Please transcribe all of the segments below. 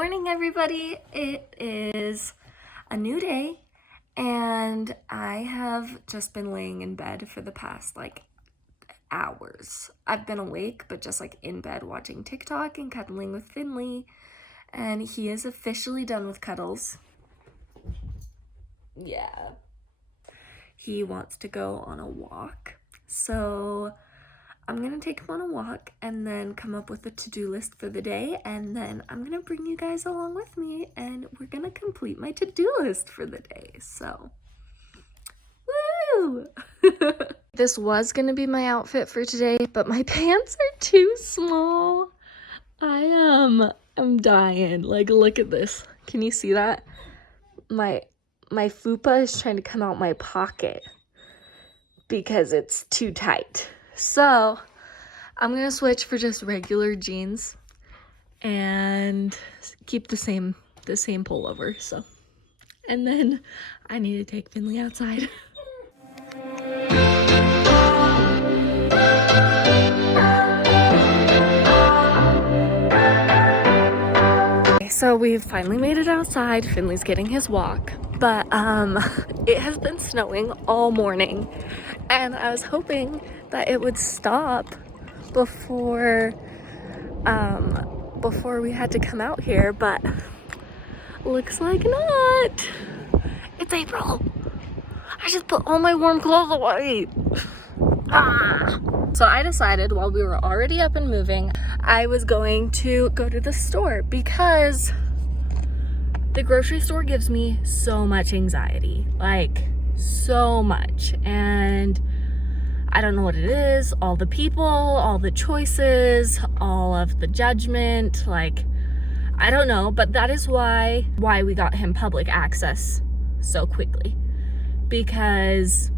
morning, everybody. It is a new day, and I have just been laying in bed for the past hours. I've been awake, but just in bed watching TikTok and cuddling with Finley, and he is officially done with cuddles. Yeah. He wants to go on a walk, so I'm gonna take him on a walk and then come up with a to-do list for the day, and then I'm gonna bring you guys along with me and we're gonna complete my to-do list for the day. So woo! This was gonna be my outfit for today, but my pants are too small. I'm dying. Look at this. Can you see that? My fupa is trying to come out my pocket because it's too tight. So I'm gonna switch for just regular jeans and keep the same pullover. So, and then I need to take Finley outside. So we've finally made it outside. Finley's getting his walk, but it has been snowing all morning, and I was hoping that it would stop before we had to come out here, but looks like not. It's April. I just put all my warm clothes away. So I decided, while we were already up and moving, I was going to go to the store because the grocery store gives me so much anxiety, so much, and I don't know what it is. All the people, all the choices, all of the judgment, I don't know, but that is why we got him public access so quickly, because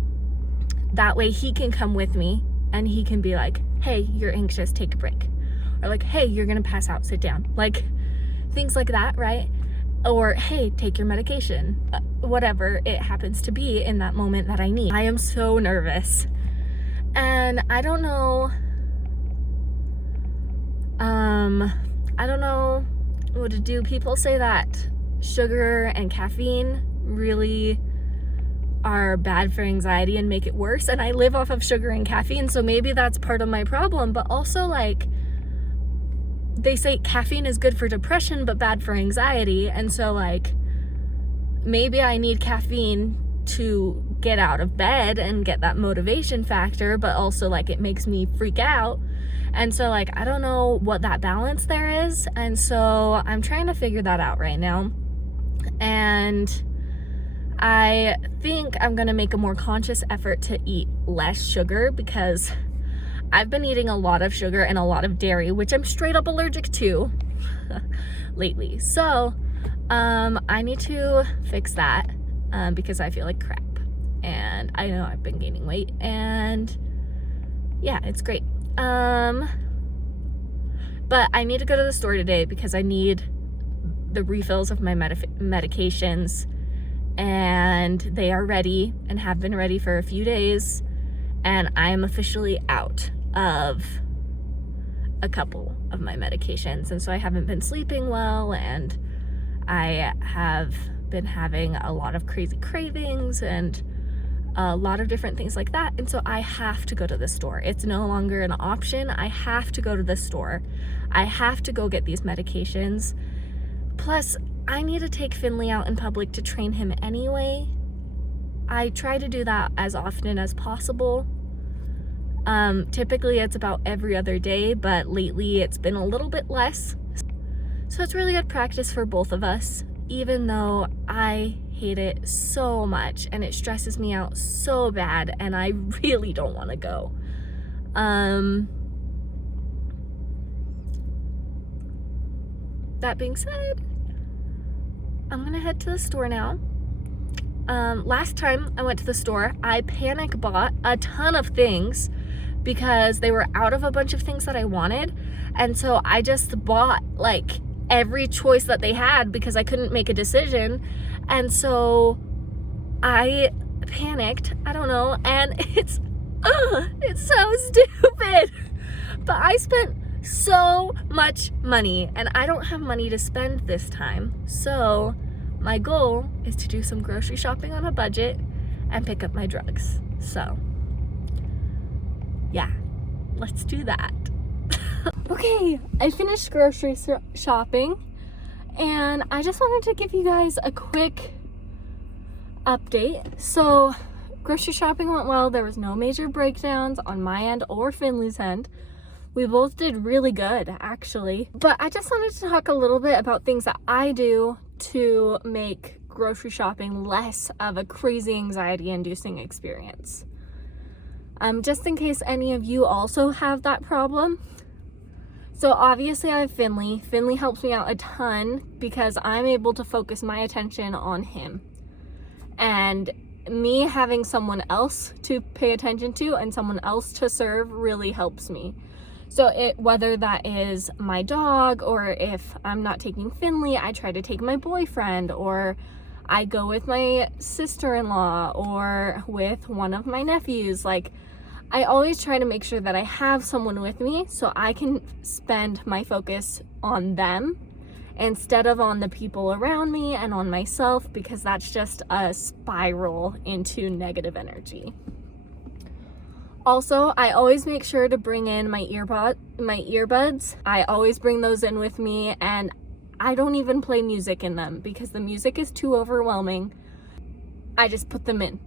that way he can come with me and he can be like, hey, you're anxious, take a break. Or hey, you're gonna pass out, sit down. Things like that, right? Or hey, take your medication. Whatever it happens to be in that moment that I need. I am so nervous. And I don't know what to do. People say that sugar and caffeine really are bad for anxiety and make it worse, and I live off of sugar and caffeine, so maybe that's part of my problem. But also, they say caffeine is good for depression but bad for anxiety, and so maybe I need caffeine to get out of bed and get that motivation factor, but also it makes me freak out. And so I don't know what that balance there is, and so I'm trying to figure that out right now. And I think I'm gonna make a more conscious effort to eat less sugar, because I've been eating a lot of sugar and a lot of dairy, which I'm straight up allergic to lately. So I need to fix that because I feel like crap, and I know I've been gaining weight, and yeah, it's great. But I need to go to the store today because I need the refills of my medications, and they are ready and have been ready for a few days, and I am officially out of a couple of my medications, and so I haven't been sleeping well, and I have been having a lot of crazy cravings and a lot of different things like that, and so I have to go to the store. It's no longer an option. I have to go to the store. I have to go get these medications. Plus, I need to take Finley out in public to train him anyway. I try to do that as often as possible. Typically it's about every other day, but lately it's been a little bit less. So it's really good practice for both of us, even though I hate it so much and it stresses me out so bad, and I really don't want to go. That being said, I'm gonna head to the store now. Last time I went to the store, I panic bought a ton of things because they were out of a bunch of things that I wanted, and so I just bought every choice that they had because I couldn't make a decision, and so I panicked, I don't know, and it's so stupid, but I spent so much money, and I don't have money to spend this time. So my goal is to do some grocery shopping on a budget and pick up my drugs. So yeah, let's do that. Okay, I finished grocery shopping, and I just wanted to give you guys a quick update. So grocery shopping went well. There was no major breakdowns on my end or Finley's end. We both did really good, actually. But I just wanted to talk a little bit about things that I do to make grocery shopping less of a crazy anxiety-inducing experience. Just in case any of you also have that problem. So obviously I have Finley. Finley helps me out a ton because I'm able to focus my attention on him. And me having someone else to pay attention to and someone else to serve really helps me. So whether that is my dog, or if I'm not taking Finley, I try to take my boyfriend, or I go with my sister-in-law or with one of my nephews. Like, I always try to make sure that I have someone with me so I can spend my focus on them instead of on the people around me and on myself, because that's just a spiral into negative energy. Also, I always make sure to bring in my earbuds. I always bring those in with me, and I don't even play music in them because the music is too overwhelming. I just put them in.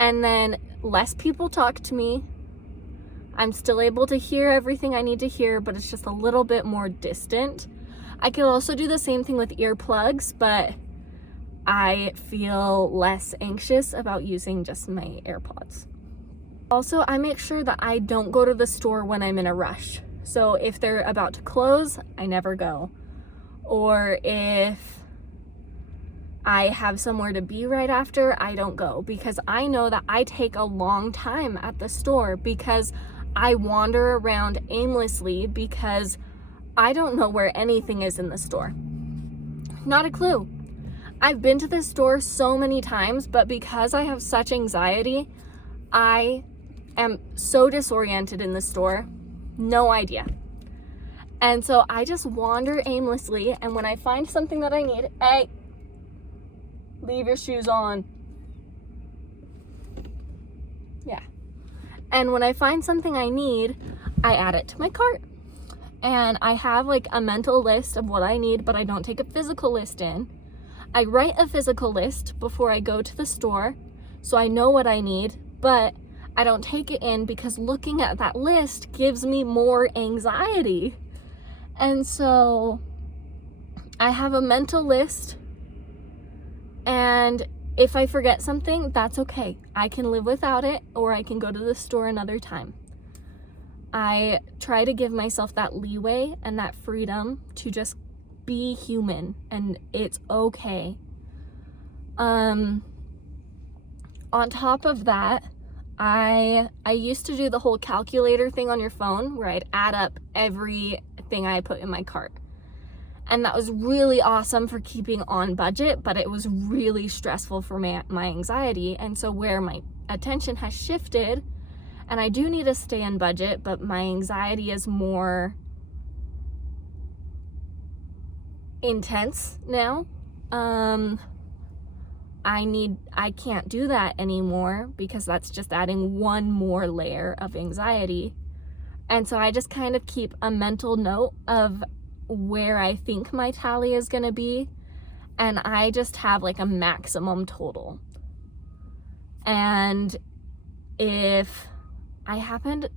And then less people talk to me. I'm still able to hear everything I need to hear, but it's just a little bit more distant. I can also do the same thing with earplugs, but I feel less anxious about using just my AirPods. Also, I make sure that I don't go to the store when I'm in a rush. So if they're about to close, I never go. Or if I have somewhere to be right after, I don't go, because I know that I take a long time at the store because I wander around aimlessly because I don't know where anything is in the store. Not a clue. I've been to this store so many times, but because I have such anxiety, I am so disoriented in the store. No idea. And so I just wander aimlessly, and when I find something that I need, hey, leave your shoes on. Yeah. And when I find something I need, I add it to my cart. And I have like a mental list of what I need, but I don't take a physical list in. I write a physical list before I go to the store, so I know what I need, but I don't take it in because looking at that list gives me more anxiety. And so I have a mental list, and if I forget something, that's okay. I can live without it, or I can go to the store another time. I try to give myself that leeway and that freedom to just be human, and it's okay. On top of that, I used to do the whole calculator thing on your phone where I'd add up everything I put in my cart. And that was really awesome for keeping on budget, but it was really stressful for my anxiety. And so where my attention has shifted, and I do need to stay on budget, but my anxiety is more intense now. I can't do that anymore because that's just adding one more layer of anxiety. And so I just kind of keep a mental note of where I think my tally is going to be, and I just have like a maximum total. And if I happened,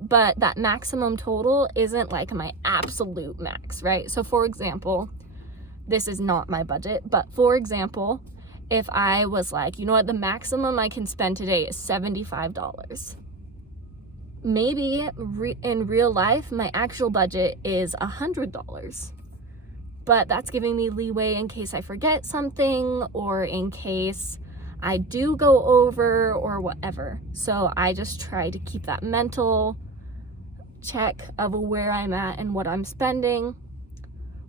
but that maximum total isn't like my absolute max, right? So for example, this is not my budget, but for example, if I was like, you know what, the maximum I can spend today is $75. Maybe in real life, my actual budget is $100, but that's giving me leeway in case I forget something, or in case I do go over, or whatever. So I just try to keep that mental check of where I'm at and what I'm spending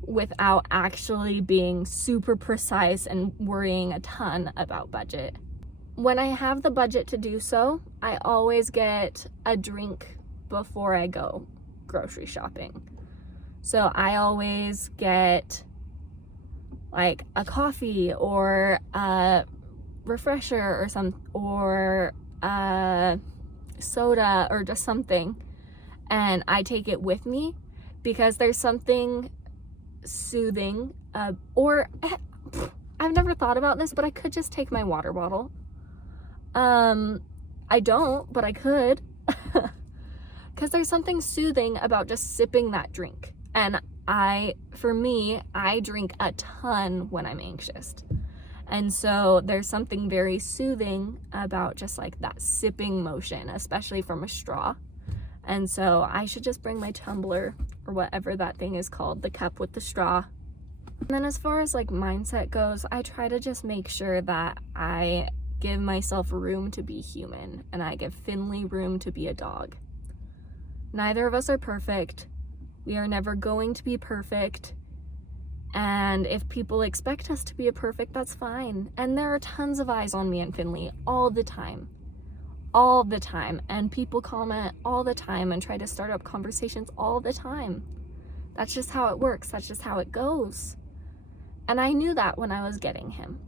without actually being super precise and worrying a ton about budget. When I have the budget to do so, I always get a drink before I go grocery shopping. So I always get like a coffee or a refresher or a soda or just something, and I take it with me because there's something soothing. Or I've never thought about this, but I could just take my water bottle. I don't, but I could. Because there's something soothing about just sipping that drink. And for me, I drink a ton when I'm anxious. And so there's something very soothing about just like that sipping motion, especially from a straw. And so I should just bring my tumbler or whatever that thing is called, the cup with the straw. And then as far as like mindset goes, I try to just make sure that I give myself room to be human, and I give Finley room to be a dog. Neither of us are perfect. We are never going to be perfect. And if people expect us to be perfect, that's fine. And there are tons of eyes on me and Finley all the time. All the time. And people comment all the time and try to start up conversations all the time. That's just how it works. That's just how it goes. And I knew that when I was getting him.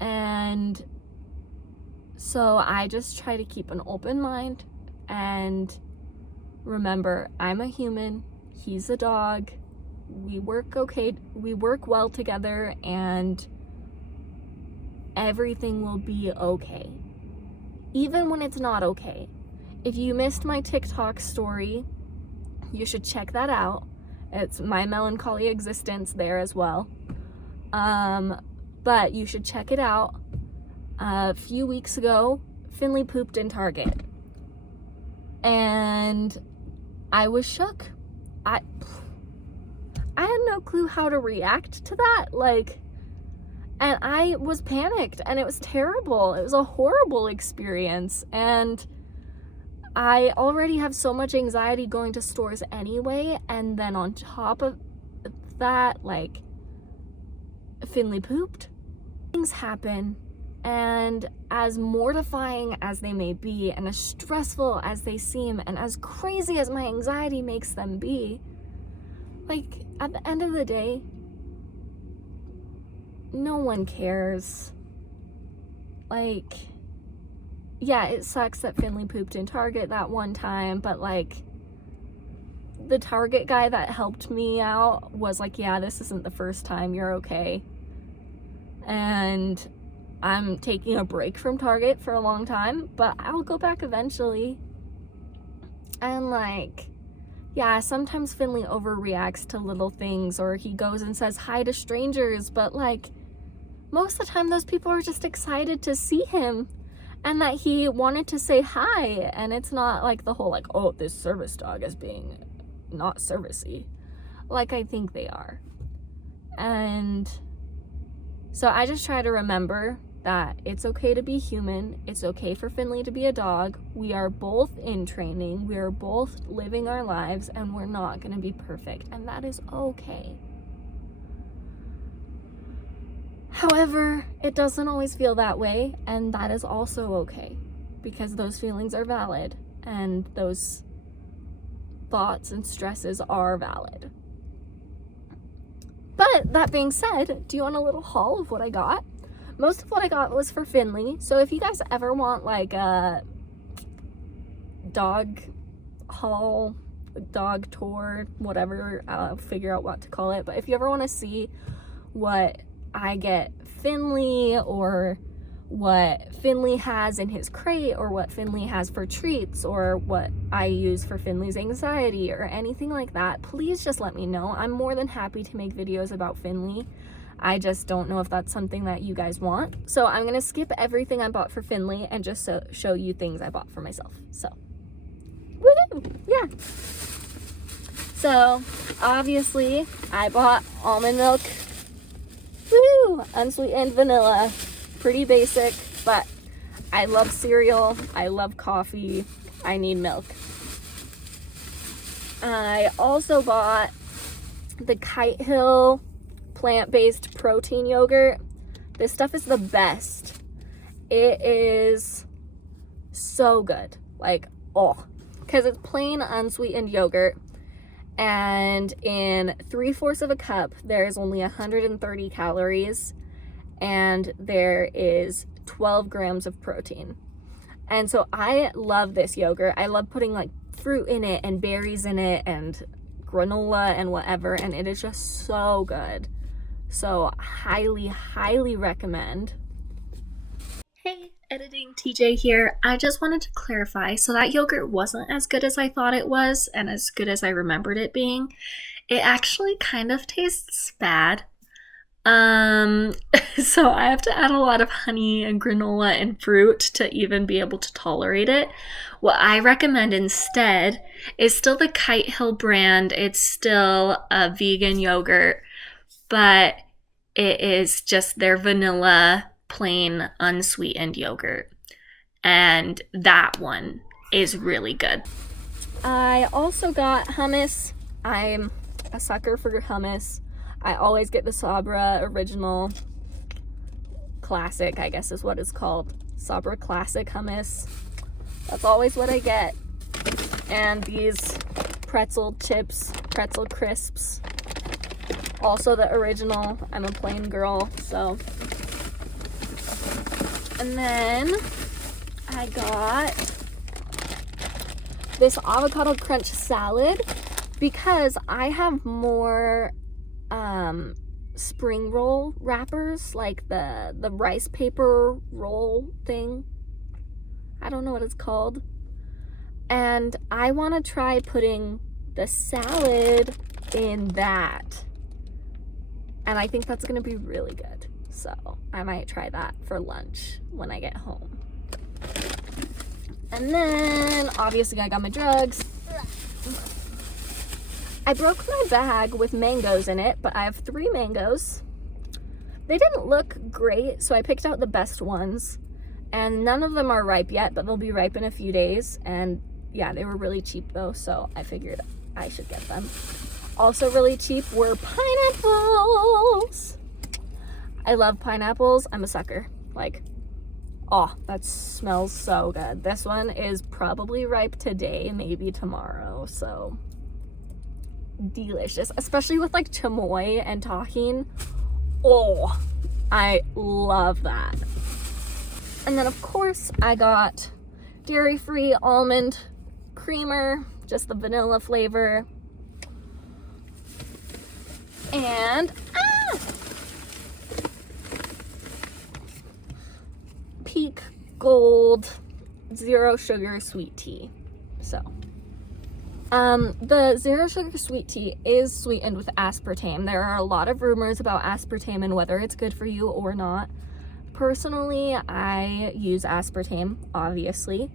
And so I just try to keep an open mind and remember, I'm a human, he's a dog, we work well together, and everything will be okay. Even when it's not okay. If you missed my TikTok story, you should check that out. It's my melancholy existence there as well. But you should check it out. A few weeks ago, Finley pooped in Target. And I was shook. I had no clue how to react to that. And I was panicked, and it was terrible. It was a horrible experience. And I already have so much anxiety going to stores anyway. And then on top of that, Finley pooped. Things happen. And as mortifying as they may be, and as stressful as they seem, and as crazy as my anxiety makes them be, at the end of the day, no one cares. Yeah, it sucks that Finley pooped in Target that one time, but the Target guy that helped me out was yeah, this isn't the first time, you're okay. And I'm taking a break from Target for a long time, but I'll go back eventually. And yeah, sometimes Finley overreacts to little things, or he goes and says hi to strangers, but most of the time those people are just excited to see him and that he wanted to say hi. And it's not the whole oh, this service dog is being not servicey. I think they are. And so I just try to remember that it's okay to be human. It's okay for Finley to be a dog. We are both in training. We are both living our lives, and we're not going to be perfect. And that is okay. However, it doesn't always feel that way, and that is also okay, because those feelings are valid, and those thoughts and stresses are valid. But that being said, do you want a little haul of what I got? Most of what I got was for Finley. So if you guys ever want a dog haul, dog tour, whatever, I'll figure out what to call it. But if you ever want to see what I get Finley, or what Finley has in his crate, or what Finley has for treats, or what I use for Finley's anxiety, or anything like that, please just let me know. I'm more than happy to make videos about Finley. I just don't know if that's something that you guys want. So I'm gonna skip everything I bought for Finley and just show you things I bought for myself. So, woohoo! Yeah. So, obviously, I bought almond milk. Woo! Unsweetened vanilla. Pretty basic, but I love cereal. I love coffee. I need milk. I also bought the Kite Hill plant-based protein yogurt. This stuff is the best. It is so good. because it's plain unsweetened yogurt, and in 3/4 of a cup there's only 130 calories and there is 12 grams of protein. And so I love this yogurt. I love putting like fruit in it and berries in it and granola and whatever, and it is just so good. So highly recommend. Hey, editing TJ here. I just wanted to clarify, so that yogurt wasn't as good as I thought it was and as good as I remembered it being. It actually kind of tastes bad. So I have to add a lot of honey and granola and fruit to even be able to tolerate it. What I recommend instead is still the Kite Hill brand. It's still a vegan yogurt, but it is just their vanilla plain unsweetened yogurt, and that one is really good. I also got hummus. I'm a sucker for hummus. I always get the Sabra original classic, I guess is what it's called. Sabra classic hummus. That's always what I get. And these pretzel chips, pretzel crisps. Also the original. I'm a plain girl, so. And then I got this avocado crunch salad because I have more spring roll wrappers, like the rice paper roll thing. I don't know what it's called. And I want to try putting the salad in that. And I think that's going to be really good. So I might try that for lunch when I get home. And then obviously I got my drugs. I broke my bag with mangoes in it, but I have 3 mangoes. They didn't look great, so I picked out the best ones. And none of them are ripe yet, but they'll be ripe in a few days. And yeah, they were really cheap though, so I figured I should get them. Also really cheap were pineapples. I love pineapples. I'm a sucker. Like, oh, that smells so good. This one is probably ripe today, maybe tomorrow, so delicious, especially with like chamoy and tahini. Oh, I love that. And then of course I got dairy-free almond creamer, just the vanilla flavor. And Peak Gold zero sugar sweet tea. So the zero sugar sweet tea is sweetened with aspartame. There are a lot of rumors about aspartame and whether it's good for you or not. Personally, I use aspartame, obviously.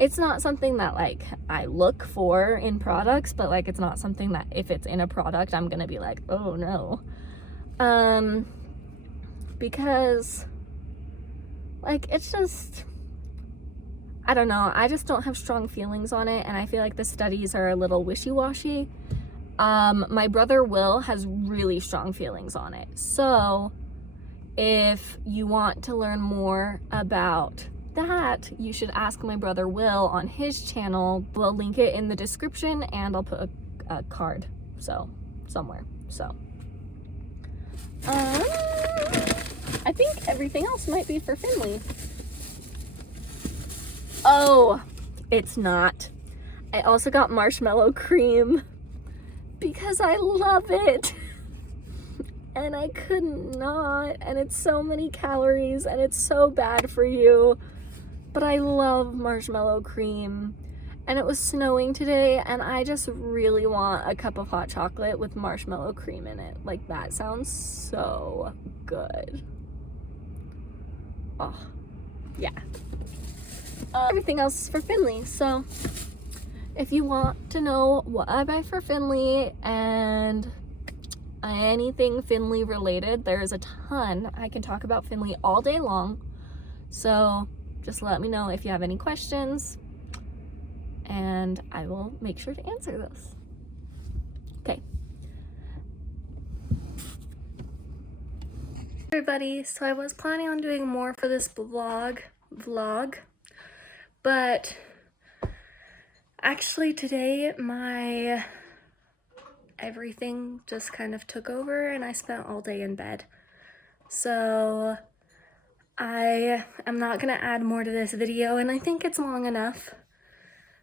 It's not something that like I look for in products, but like it's not something that if it's in a product, I'm gonna be like, oh no. Because like it's just, I don't know, I just don't have strong feelings on it, and I feel like the studies are a little wishy-washy. My brother Will has really strong feelings on it. So if you want to learn more about that, you should ask my brother Will on his channel. We'll link it in the description, and I'll put a card somewhere. So I think everything else might be for Finley. Oh, it's not. I also got marshmallow cream because I love it. And I could not. And it's so many calories and it's so bad for you. But I love marshmallow cream. And it was snowing today, and I just really want a cup of hot chocolate with marshmallow cream in it. Like, that sounds so good. Oh, yeah. Everything else is for Finley, so if you want to know what I buy for Finley and anything Finley related, there's a ton. I can talk about Finley all day long, so just let me know if you have any questions, and I will make sure to answer those. Okay. Everybody, so I was planning on doing more for this vlog, but Actually, today my everything just kind of took over and I spent all day in bed. So I am not gonna add more to this video, and I think it's long enough.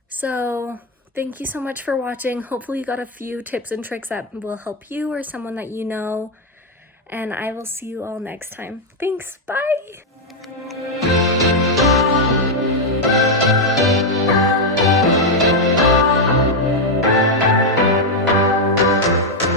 So thank you so much for watching. Hopefully you got a few tips and tricks that will help you or someone that you know, and I will see you all next time. Thanks, bye!